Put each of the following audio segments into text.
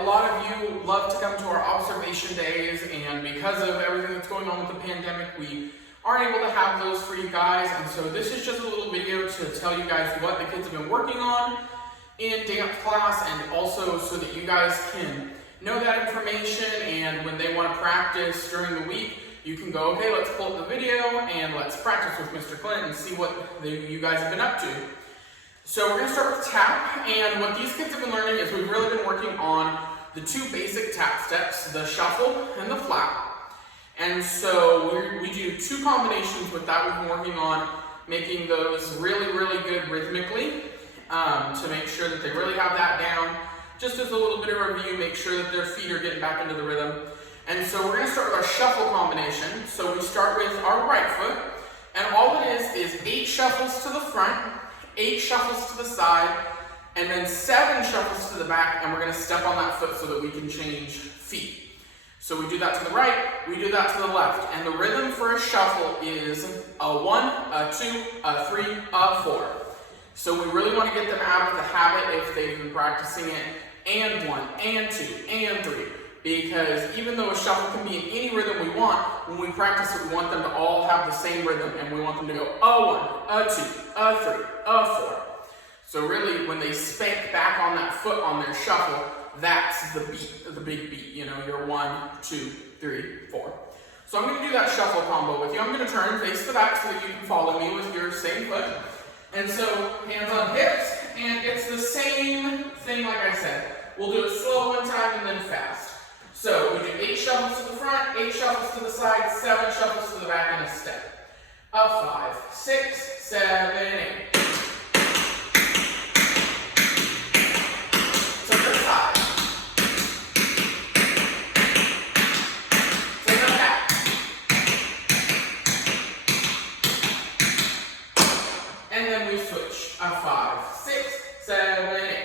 a lot of you love to come to our observation days, and because of everything that's going on with the pandemic, we aren't able to have those for you guys. And so this is just a little video to tell you guys what the kids have been working on in dance class, and also so that you guys can know that information, and when they want to practice during the week, you can go, okay, let's pull up the video and let's practice with Mr. Clint and see what you guys have been up to. So we're going to start with tap, and what these kids have been learning is we've really been working on the two basic tap steps, the shuffle and the flap. And so we do two combinations with that. We've been working on making those really, really good rhythmically to make sure that they really have that down. Just as a little bit of review, make sure that their feet are getting back into the rhythm. And so we're going to start with our shuffle combination. So we start with our right foot, and all it is 8 shuffles to the front, 8 shuffles to the side, and then 7 shuffles to the back, and we're going to step on that foot so that we can change feet. So we do that to the right, we do that to the left, and the rhythm for a shuffle is a 1, a 2, a 3, a 4. So we really want to get them out of the habit, if they've been practicing it, and 1, and 2, and 3. Because even though a shuffle can be in any rhythm we want, when we practice it, we want them to all have the same rhythm, and we want them to go a 1, a 2, a 3, a 4. So really, when they spank back on that foot on their shuffle, that's the beat, the big beat. You know, your 1, 2, 3, 4. So I'm going to do that shuffle combo with you. I'm going to turn face to back so that you can follow me with your same foot. And so, hands on hips, and it's the same thing like I said. We'll do it slow one time and then fast. So we do 8 shuffles to the front, 8 shuffles to the side, 7 shuffles to the back, and a step. A 5, 6, 7, 8. To the side. To the back. And then we switch. A 5, 6, 7, 8.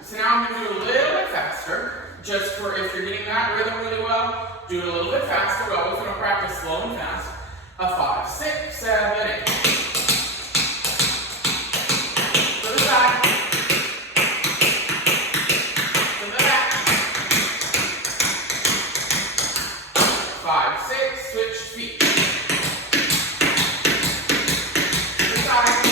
So now I'm going to do it a little bit faster, just for if you're getting that rhythm really well, do it a little bit faster. We're always going to practice slow and fast. A 5, 6, 7, 8. To the side. To the back. 5, 6, switch feet. To the side.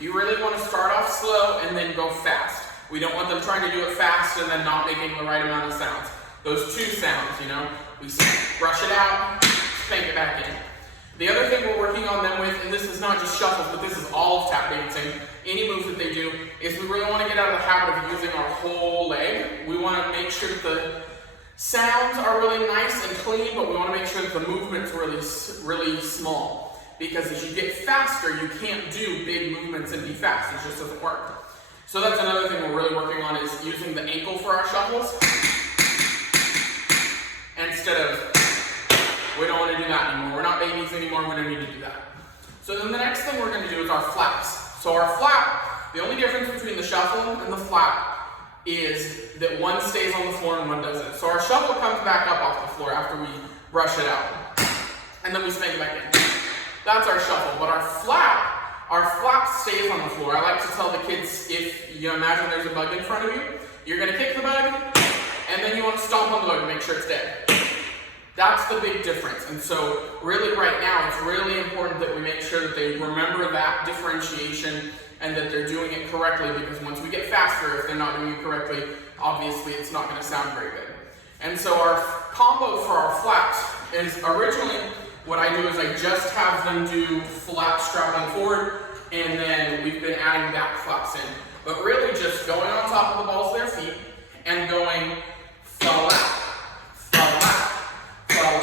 You really want to start off slow and then go fast. We don't want them trying to do it fast and then not making the right amount of sounds. Those 2 sounds, you know, we brush it out, spank it back in. The other thing we're working on them with, and this is not just shuffles, but this is all of tap dancing, any moves that they do, is we really want to get out of the habit of using our whole leg. We want to make sure that the sounds are really nice and clean, but we want to make sure that the movement's really small. Because as you get faster, you can't do big movements and be fast. It just doesn't work. So that's another thing we're really working on, is using the ankle for our shuffles. Instead of, we don't want to do that anymore. We're not babies anymore. We don't need to do that. So then the next thing we're going to do is our flaps. So our flap, the only difference between the shuffle and the flap is that one stays on the floor and one doesn't. So our shuffle comes back up off the floor after we brush it out. And then we spank it back in. That's our shuffle, but our flap stays on the floor. I like to tell the kids, if you imagine there's a bug in front of you, you're going to kick the bug, and then you want to stomp on the bug to make sure it's dead. That's the big difference. And so really right now, it's really important that we make sure that they remember that differentiation and that they're doing it correctly, because once we get faster, if they're not doing it correctly, obviously it's not going to sound very good. And so our combo for our flaps is originally, what I do is I just have them do flaps straddling forward, and then we've been adding back flaps in. But really just going on top of the balls of their feet and going flap, flap, flap,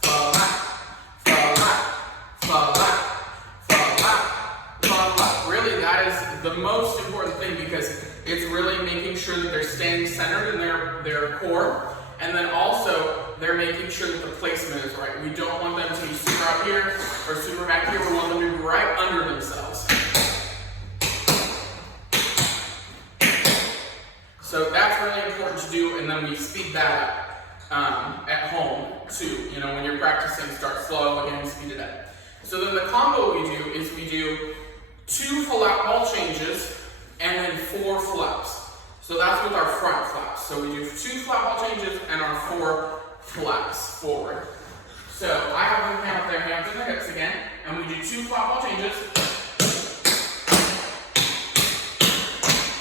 flap, flap, flap, flap, flap. Really, that is the most important thing, because it's really making sure that they're staying centered in their core, and And then also, they're making sure that the placement is right. We don't want them to be super out here or super back here. We want them to be right under themselves. So that's really important to do, and then we speed that up at home too. You know, when you're practicing, start slow and speed it up. So then the combo we do is we do 2 flat ball changes and then 4 flaps. So that's with our front flaps. So we do 2 flat ball changes and our 4 flaps forward. So I have them count their hands and their hips again, and we do 2 flat ball changes,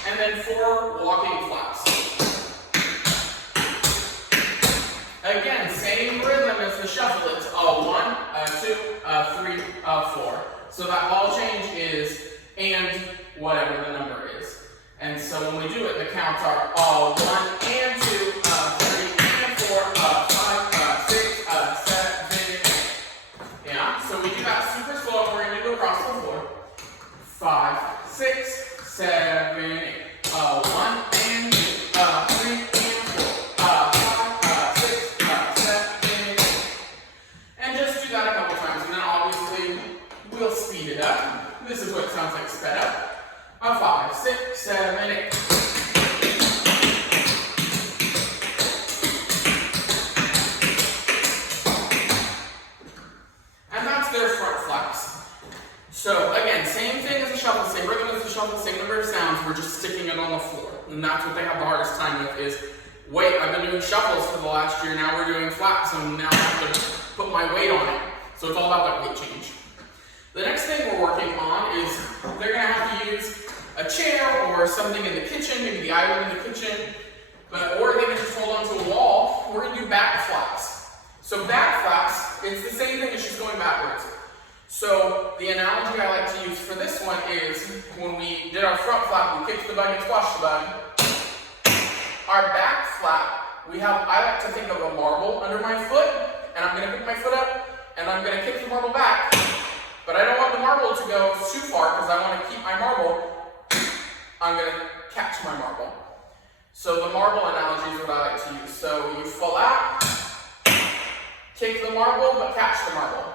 and then 4 walking flaps. Again, same rhythm as the shuffle. It's 1, 2, 3, 4. So that ball change is and whatever the number is. And so when we do it, the counts are 1 and 2, 3 and 4, 5, 6, 7, 8. Yeah, so we do that super slow. We're going to go across the floor. 5, 6, 7, 8. 1 and 2, 3 and 4, 5, 6, 7, 8. And just do that a couple times, and then obviously we'll speed it up. This is what it sounds like sped up. 5, 6, 7, 8. And that's their front flaps. So again, same thing as the shuffle, same rhythm as the shuffle, same number of sounds, we're just sticking it on the floor. And that's what they have the hardest time with is, wait, I've been doing shuffles for the last year, now we're doing flaps, and now I have to put my weight on it. So it's all about that weight change. The next thing we're working on is they're going to have to use a chair or something in the kitchen, maybe the island in the kitchen, or they can just hold onto a wall. We're going to do back flaps. So back flaps, it's the same thing as just going backwards. So the analogy I like to use for this one is when we did our front flap, we kicked the bug and squashed the bug. Our back flap, I like to think of a marble under my foot, and I'm going to pick my foot up, and I'm going to kick the marble back. But I don't want the marble to go too far because I want to keep my marble. I'm going to catch my marble. So the marble analogy is what I like to use. So you flap, kick the marble, but catch the marble.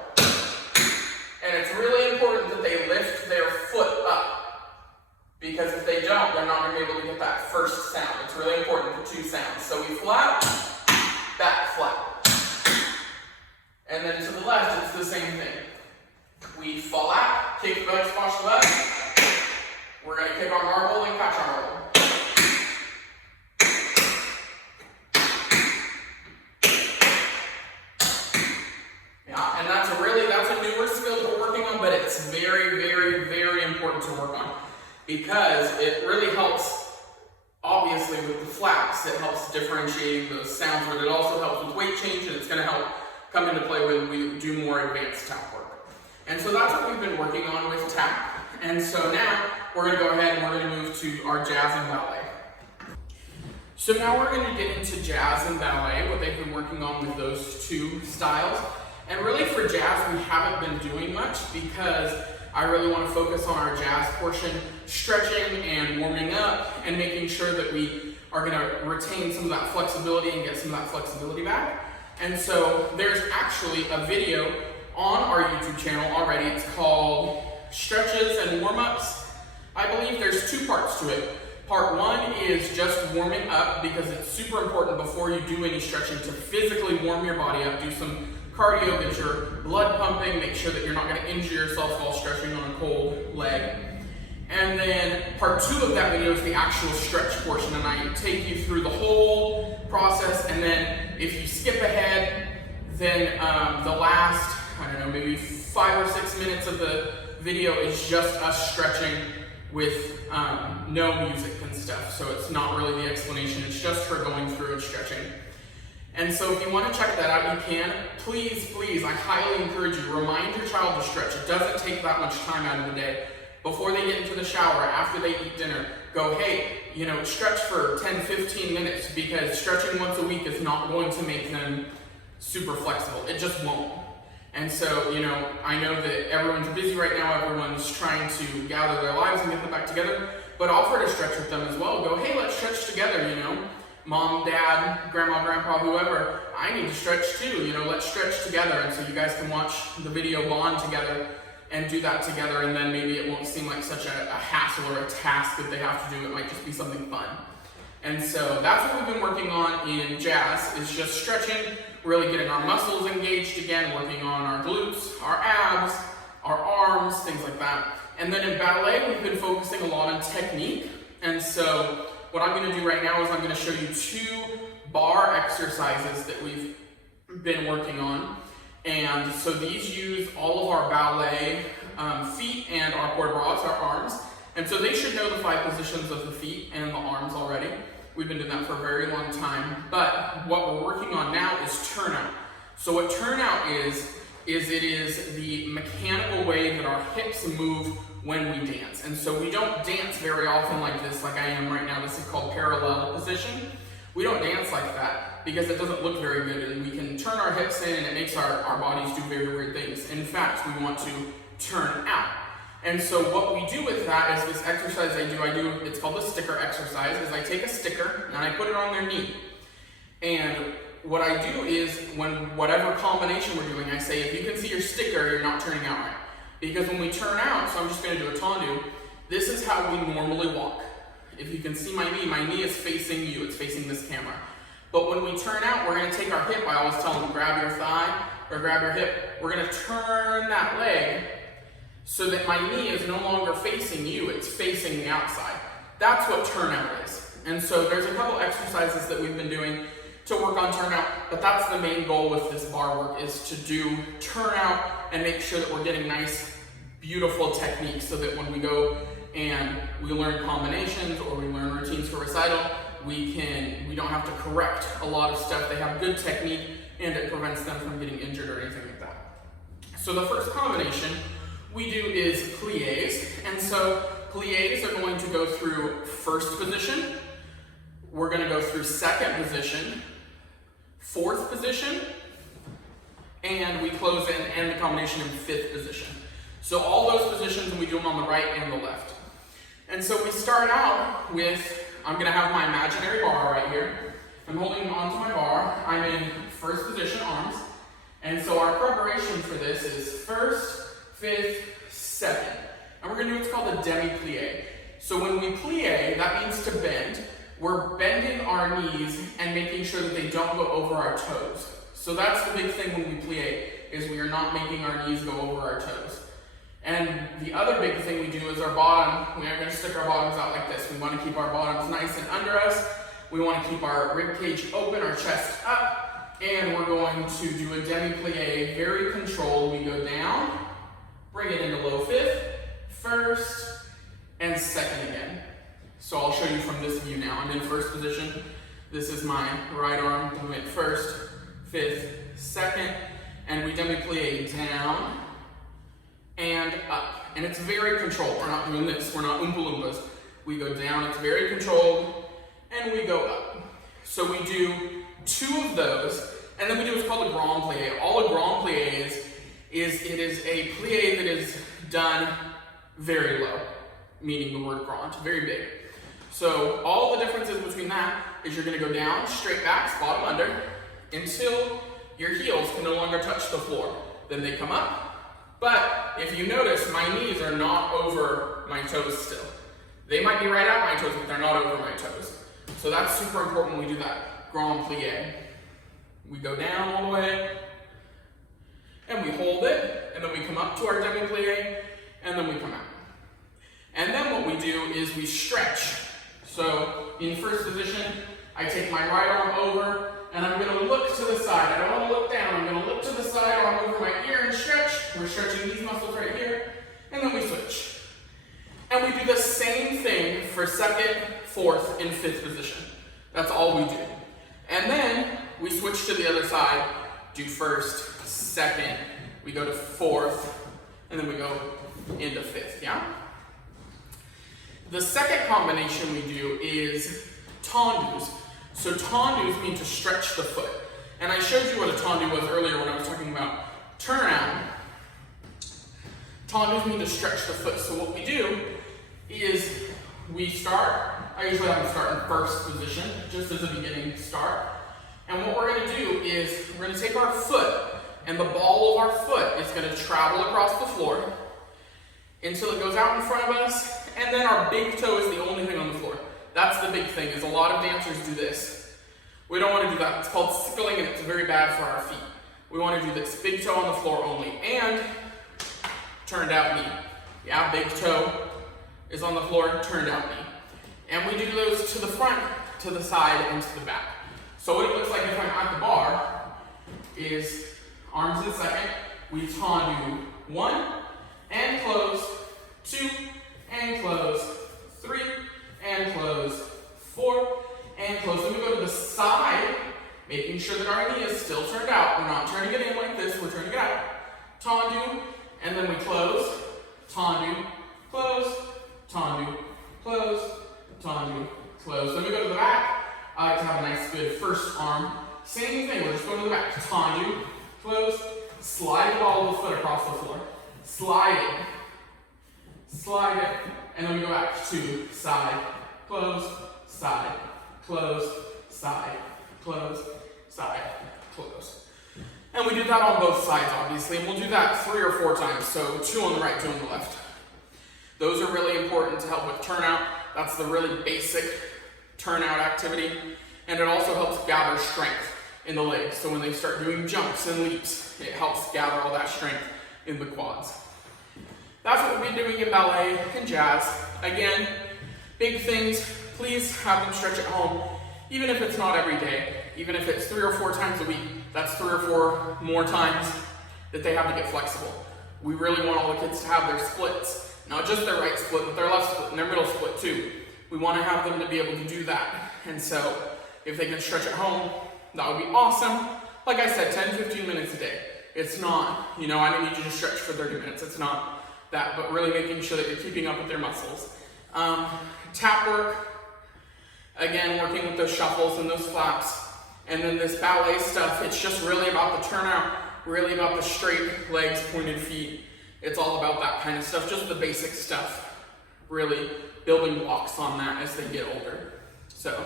And it's really important that they lift their foot up. Because if they don't, they're not going to be able to get that first sound. It's really important, the 2 sounds. So we flap, back flap. And then to the left, it's the same thing. We flap, kick the bug, squash the bug. We're going to kick our marble and catch our marble. Yeah, and that's a newer skill that we're working on, but it's very, very, very important to work on because it really helps, obviously, with the flaps. It helps differentiate those sounds, but it also helps with weight change, and it's going to help come into play when we do more advanced tap work. And so that's what we've been working on with tap. And so now we're going to go ahead and we're going to move to our jazz and ballet. So now we're going to get into jazz and ballet, what they've been working on with those 2 styles. And really for jazz, we haven't been doing much because I really want to focus on our jazz portion, stretching and warming up and making sure that we are going to retain some of that flexibility and get some of that flexibility back. And so there's actually a video on our YouTube channel already. It's called Stretches and Warm-Ups. I believe there's 2 parts to it. Part 1 is just warming up because it's super important before you do any stretching to physically warm your body up, do some cardio, get your blood pumping, make sure that you're not going to injure yourself while stretching on a cold leg. And then part 2 of that video is the actual stretch portion, and I take you through the whole process, and then if you skip ahead, then the last, I don't know, maybe 5 or 6 minutes of the video is just us stretching with no music and stuff. So it's not really the explanation, it's just her going through and stretching. And so if you want to check that out, you can. Please, please, I highly encourage you, remind your child to stretch. It doesn't take that much time out of the day. Before they get into the shower, after they eat dinner, go, hey, stretch for 10, 15 minutes because stretching once a week is not going to make them super flexible. It just won't. And so, I know that everyone's busy right now, everyone's trying to gather their lives and get them back together, but offer to stretch with them as well. Go, hey, let's stretch together, mom, dad, grandma, grandpa, whoever, I need to stretch too, you know, let's stretch together. And so you guys can watch the video bond together and do that together, and then maybe it won't seem like such a hassle or a task that they have to do. It might just be something fun. And so that's what we've been working on in jazz, is just stretching, really getting our muscles engaged again, working on our glutes, our abs, our arms, things like that. And then in ballet, we've been focusing a lot on technique. And so what I'm going to do right now is I'm going to show you 2 bar exercises that we've been working on. And so these use all of our ballet feet and our port bras, our arms. And so they should know the 5 positions of the feet and the arms already. We've been doing that for a very long time. But what we're working on now is turnout. So what turnout is it is the mechanical way that our hips move when we dance. And so we don't dance very often like this, like I am right now. This is called parallel position. We don't dance like that because it doesn't look very good, and we can turn our hips in and it makes our bodies do very weird things. In fact, we want to turn out. And so what we do with that is this exercise I do, it's called the sticker exercise, is I take a sticker and I put it on their knee. And what I do is, when whatever combination we're doing, I say, if you can see your sticker, you're not turning out right. Because when we turn out, so I'm just going to do a tendu, this is how we normally walk. If you can see my knee is facing you, it's facing this camera. But when we turn out, we're going to take our hip, I always tell them, grab your thigh or grab your hip. We're going to turn that leg so that my knee is no longer facing you, it's facing the outside. That's what turnout is. And so there's a couple exercises that we've been doing to work on turnout, but that's the main goal with this bar work, is to do turnout and make sure that we're getting nice, beautiful techniques, so that when we go and we learn combinations or we learn routines for recital, we don't have to correct a lot of stuff. They have good technique and it prevents them from getting injured or anything like that. So the first combination we do is pliés. And so pliés are going to go through first position, we're going to go through second position, fourth position, and we close in and the combination in fifth position. So all those positions, and we do them on the right and the left. And so we start out with, I'm going to have my imaginary bar right here. I'm holding onto my bar. I'm in first position, arms. And so our preparation for this is first, fifth, second. And we're going to do what's called a demi-plie. So when we plie, that means to bend. We're bending our knees and making sure that they don't go over our toes. So that's the big thing when we plie, is we are not making our knees go over our toes. And the other big thing we do is our bottom. We are going to stick our bottoms out like this. We want to keep our bottoms nice and under us. We want to keep our rib cage open, our chest up. And we're going to do a demi-plie, very controlled. We go down, bring it into low fifth, first, and second again. So I'll show you from this view now. I'm in first position. This is my right arm. We went first, fifth, second, and we demi-plie down and up. And it's very controlled. We're not doing this. We're not Oompa Loompas. We go down, it's very controlled, and we go up. So we do 2 of those, and then we do what's called a grand plie. All a grand plie is it is a plie that is done very low, meaning the word grand, very big. So all the differences between that is you're going to go down, straight backs, bottom under, until your heels can no longer touch the floor. Then they come up. But if you notice, my knees are not over my toes still. They might be right at my toes, but they're not over my toes. So that's super important when we do that grand plie. We go down all the way, and we hold it, and then we come up to our demi-plie, and then we come out. And then what we do is we stretch. So in first position, I take my right arm over, and I'm going to look to the side. I don't want to look down. I'm going to look to the side, arm over my ear, and stretch. We're stretching these muscles right here, and then we switch. And we do the same thing for second, fourth, and fifth position. That's all we do. And then we switch to the other side, do first, second, we go to fourth, and then we go into fifth, yeah? The second combination we do is tendus. So tendus mean to stretch the foot. And I showed you what a tendu was earlier when I was talking about turnaround. Tendus mean to stretch the foot. So what we do is we start I usually have them start in first position, just as a beginning start. And what we're gonna do is we're gonna take our foot, and the ball of our foot is gonna travel across the floor until it goes out in front of us, and then our big toe is the only thing on the floor. That's the big thing, is a lot of dancers do this. We don't wanna do that. It's called sickling, and it's very bad for our feet. We wanna do this, big toe on the floor only, and turned out knee. Yeah, big toe is on the floor, turned out knee. And we do those to the front, to the side, and to the back. So what it looks like if I'm at the bar is arms in second, we tendu 1, and close, 2, and close, 3, and close, 4, and close. Then we go to the side, making sure that our knee is still turned out. We're not turning it in like this, we're turning it out. Tendu, and then we close, tendu, close, tendu, close, tendu, close. Then we go to the back. I like to have a nice good first arm. Same thing, we're just going to the back. Tendu, close, slide the ball of the foot across the floor. Slide it, and then we go back to side, close, side, close, side, close, side, close. And we do that on both sides, obviously, and we'll do that 3 or 4 times, so 2 on the right, 2 on the left. Those are really important to help with turnout. That's the really basic turnout activity, and it also helps gather strength in the legs. So when they start doing jumps and leaps, it helps gather all that strength in the quads. That's what we'll be doing in ballet and jazz. Again, big things, please have them stretch at home, even if it's not every day, even if it's 3 or 4 times a week, that's 3 or 4 more times that they have to get flexible. We really want all the kids to have their splits, not just their right split, but their left split and their middle split too. We want to have them to be able to do that. And so if they can stretch at home, that would be awesome. Like I said, 10, 15 minutes a day. It's not, I don't need you to stretch for 30 minutes. It's not that, but really making sure that you're keeping up with their muscles. Tap work, again, working with those shuffles and those flaps. And then this ballet stuff, it's just really about the turnout, really about the straight legs, pointed feet. It's all about that kind of stuff, just the basic stuff. Really building blocks on that as they get older. So,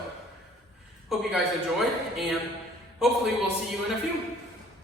hope you guys enjoyed, and hopefully we'll see you in a few.